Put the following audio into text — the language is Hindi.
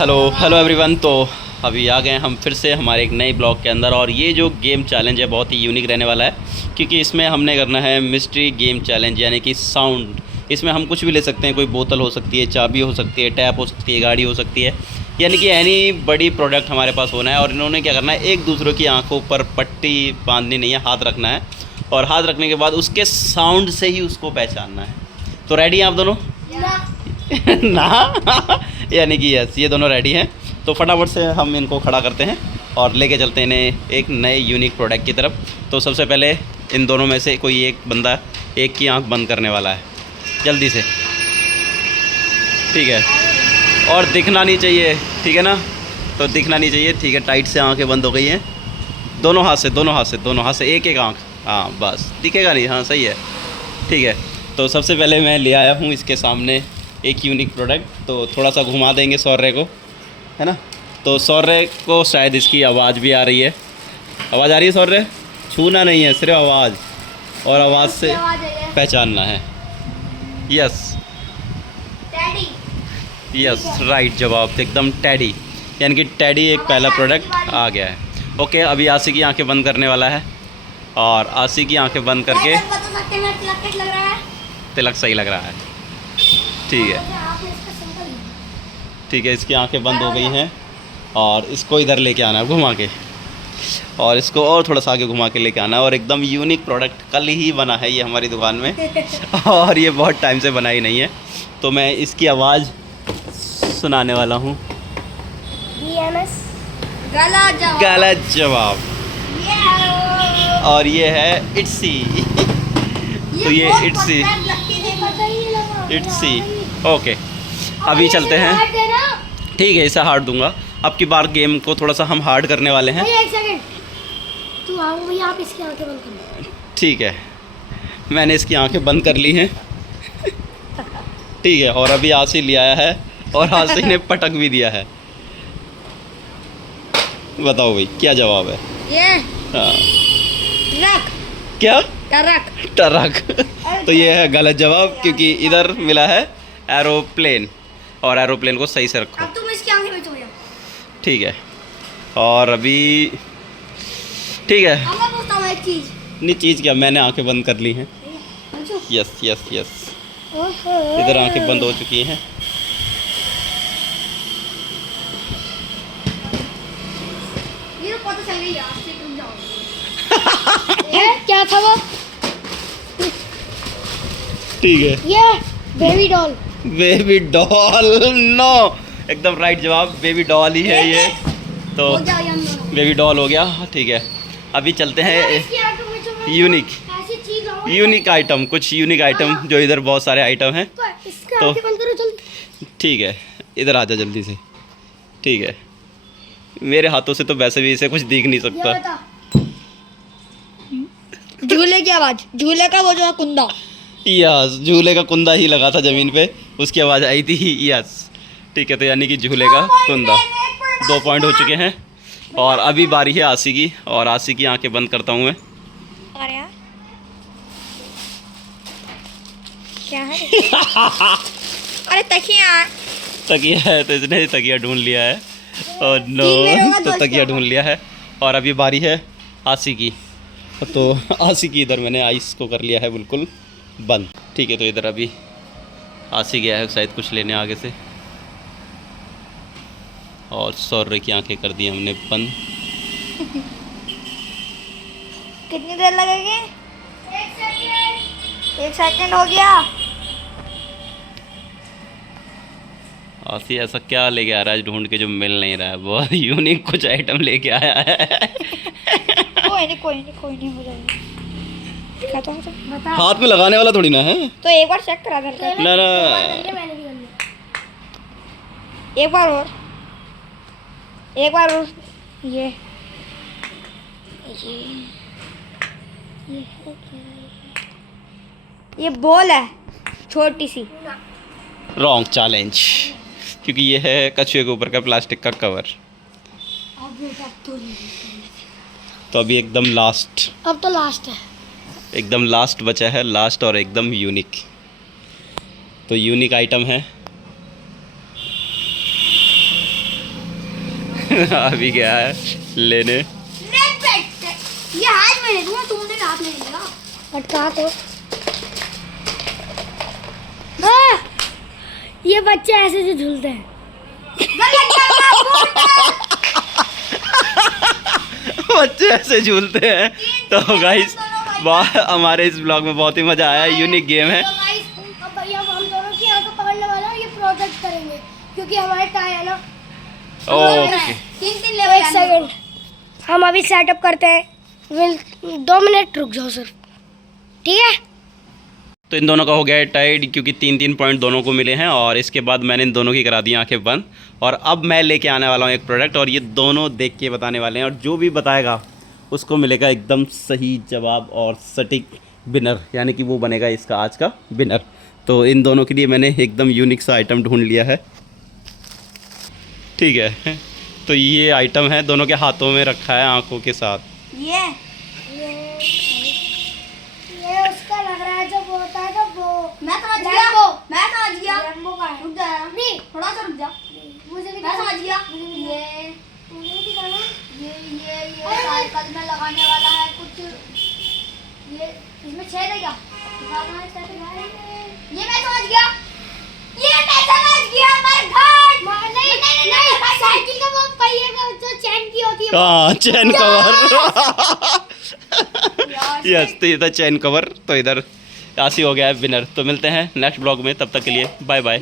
Hello hello everyone. तो अभी आ गए हम फिर से हमारे एक नए ब्लॉग के अंदर, और ये जो गेम चैलेंज है बहुत ही यूनिक रहने वाला है, क्योंकि इसमें हमने करना है मिस्ट्री गेम चैलेंज, यानी कि साउंड। इसमें हम कुछ भी ले सकते हैं, कोई बोतल हो सकती है, चाबी हो सकती है, टैप हो सकती है, गाड़ी हो सकती है, यानी कि एनी बड़ी प्रोडक्ट हमारे पास होना है। और इन्होंने क्या करना है, एक दूसरे की आंखों पर पट्टी बांधनी नहीं है, हाथ रखना है, और हाथ रखने के बाद उसके साउंड से ही उसको पहचानना है। तो रेडी हैं आप दोनों? ना यानी कि यस, ये दोनों रेडी हैं। तो फटाफट से हम इनको खड़ा करते हैं और लेके चलते हैं इन्हें एक नए यूनिक प्रोडक्ट की तरफ। तो सबसे पहले इन दोनों में से कोई एक बंदा एक की आंख बंद करने वाला है, जल्दी से, ठीक है? और दिखना नहीं चाहिए, ठीक है ना? तो दिखना नहीं चाहिए, ठीक है? टाइट से आंखें बंद हो गई हैं, दोनों हाथ से, दोनों हाथ से, दोनों हाथ से एक एक आंख। हाँ बस, दिखेगा नहीं, हाँ सही है, ठीक है। तो सबसे पहले मैं ले आया हूँ इसके सामने एक यूनिक प्रोडक्ट। तो थोड़ा सा घुमा देंगे सौर्य को, है ना? तो सौर्य को शायद इसकी आवाज़ भी आ रही है। आवाज़ आ रही है सौर्य? छूना नहीं है, सिर्फ आवाज़, और आवाज़ से पहचानना है। यस यस, राइट जवाब, एकदम टैडी, यानी कि टैडी एक पहला प्रोडक्ट आ गया है। ओके, अभी आशी की आंखें बंद करने वाला है, और आशी की आंखें बंद करके तिलक सही लग रहा है, ठीक है, ठीक है। इसकी आंखें बंद हो गई हैं, और इसको इधर लेके आना है घुमा के, और इसको और थोड़ा सा आगे घुमा के लेके आना है। और एकदम यूनिक प्रोडक्ट कल ही बना है ये हमारी दुकान में और ये बहुत टाइम से बना ही नहीं है। तो मैं इसकी आवाज़ सुनाने वाला हूँ। गलत जवाब, और ये है इट्सी तो ये इट्सी, इट्सी। ओके, अभी चलते हैं, ठीक है, इसे हार्ड दूंगा। अब की बार गेम को थोड़ा सा हम हार्ड करने वाले हैं। एक सेकंड, तू आओ भैया, आप इसकी आंखें बंद कर। ठीक है, मैंने इसकी आंखें बंद कर ली हैं ठीक है। और अभी आशी ले आया है, और आशी ने पटक भी दिया है। बताओ भाई क्या जवाब है? ये हाँ, ट्रक। क्या? ट्रक। ट्रक तो ये है गलत जवाब, क्योंकि इधर मिला है एरोप्लेन, और एरोप्लेन को सही से रखो, अब तुम इसकी आंखें में सो जा, ठीक है। और अभी ठीक है, अब मैं पूछता हूँ एक चीज। नहीं, चीज़ क्या, मैंने आंखें बंद कर ली हैं। यस यस यस, इधर आंखें बंद हो चुकी हैं। ये तो पता चल गई यार, से तुम जाओ ये क्या था वो? ठीक है, ये baby doll. Baby doll, no, एकदम राइट जवाब, बेबी डॉल ही है ये। तो हो गया ये अंदर। बेबी डॉल हो गया, ठीक है। अभी चलते हैं इसकी आंखों में जो यूनिक, ऐसी चीज हो, यूनिक आइटम, कुछ यूनिक आइटम, जो इधर बहुत सारे आइटम हैं। इसकी तो आंखें बंद करो जल्दी। ठीक है, इधर आ जा जल्दी से, ठीक है। मेरे हाथों से तो वैसे भी इसे कुछ दिख नहीं ये सकता। बता, झूले की आवाज, झूले का वो जो है कुंदा। यस, झूले का कुंदा ही लगा था ज़मीन पे, उसकी आवाज़ आई थी। यस, ठीक है। तो यानी कि झूले का कुंदा, 2 पॉइंट हो चुके हैं। और अभी बारी है आशी की, और आशी की आंखें बंद करता हूँ मैं। अरे यार क्या है अरे तकिया, तकिया है, तो इसने तकिया ढूंढ लिया है, और नो, तो तकिया ढूंढ लिया है। और अभी बारी है आशी की। तो आशी की इधर मैंने आइस को कर लिया है बिल्कुल बंद, ठीक है। तो इधर अभी आशी गया है शायद कुछ लेने आगे से, और सौर्य की आंखें कर दी हमने बंद। कितनी देर लगेगी? 1 सेकंड हो गया। आशी ऐसा क्या लेके आ रहा है ढूंढ के जो मिल नहीं रहा है? बहुत यूनिक कुछ आइटम लेके आया है कोई नहीं हो जाएगा। क्या तो बता, हाथ में लगाने वाला थोड़ी ना है। तो एक बार चेक करा दे। ना ना, मैंने भी कर लिया। एक बार और, एक बार और। ये ये बॉल है छोटी सी। रॉन्ग चैलेंज, क्योंकि ये है कछुए के ऊपर का प्लास्टिक का कवर। तो अभी एकदम लास्ट, अब तो लास्ट है, एकदम लास्ट बचा है, लास्ट और एकदम यूनिक। तो यूनिक आइटम है अभी गया है लेने। ये हाथ में ले दूंगा, तुमने हाथ में लेगा। पटका तो ये बच्चे ऐसे से झूलते हैं। बच्चे ऐसे झूलते हैं। तो गाइस हमारे इस ब्लॉग में बहुत ही मजा आया, यूनिक गेम है। तो गाइस अब भैया हम दोनों की आंखें पकड़ने वाला है, ये प्रोजेक्ट करेंगे क्योंकि हमारे टाई है ना। Okay, 3 level. एक सेकंड, हम अभी सेटअप करते हैं। 2 मिनट रुक जाओ सर, ठीक है। तो इन दोनों का हो गया है टाइड, क्योंकि 3-3 पॉइंट दोनों को मिले हैं। और इसके बाद मैंने इन दोनों की करा दी आंखें बंद, और अब मैं लेके आने वाला हूँ एक प्रोडक्ट, और ये दोनों देख के बताने वाले हैं, और जो भी बताएगा उसको मिलेगा एकदम सही जवाब और सटीक विनर, यानी कि वो बनेगा इसका आज का विनर। तो इन दोनों के लिए मैंने एकदम यूनिक सा आइटम ढूंढ लिया है, ठीक है। तो ये आइटम है, दोनों के हाथों में रखा है आंखों के साथ। ये उसका लग रहा है जो वो होता है, तो वो मैं समझ गया रेम्बो का है। रुक जा नहीं, थोड़ा सा रुक जा, मुझे भी मैं समझ गया। ये मुझे भी दिखाना। ये साइकिल में लगाने वाला है कुछ, ये इसमें छेद है क्या? ये मैं समझ गया, पर नहीं साइकिल का वो पहिए का जो चैन की होती है। हाँ, चैन कवर। यस, तो ये था चैन कवर। तो इधर आसी हो गया है विनर। तो मिलते हैं नेक्स्ट ब्लॉग में, तब तक के लिए बाय बाय।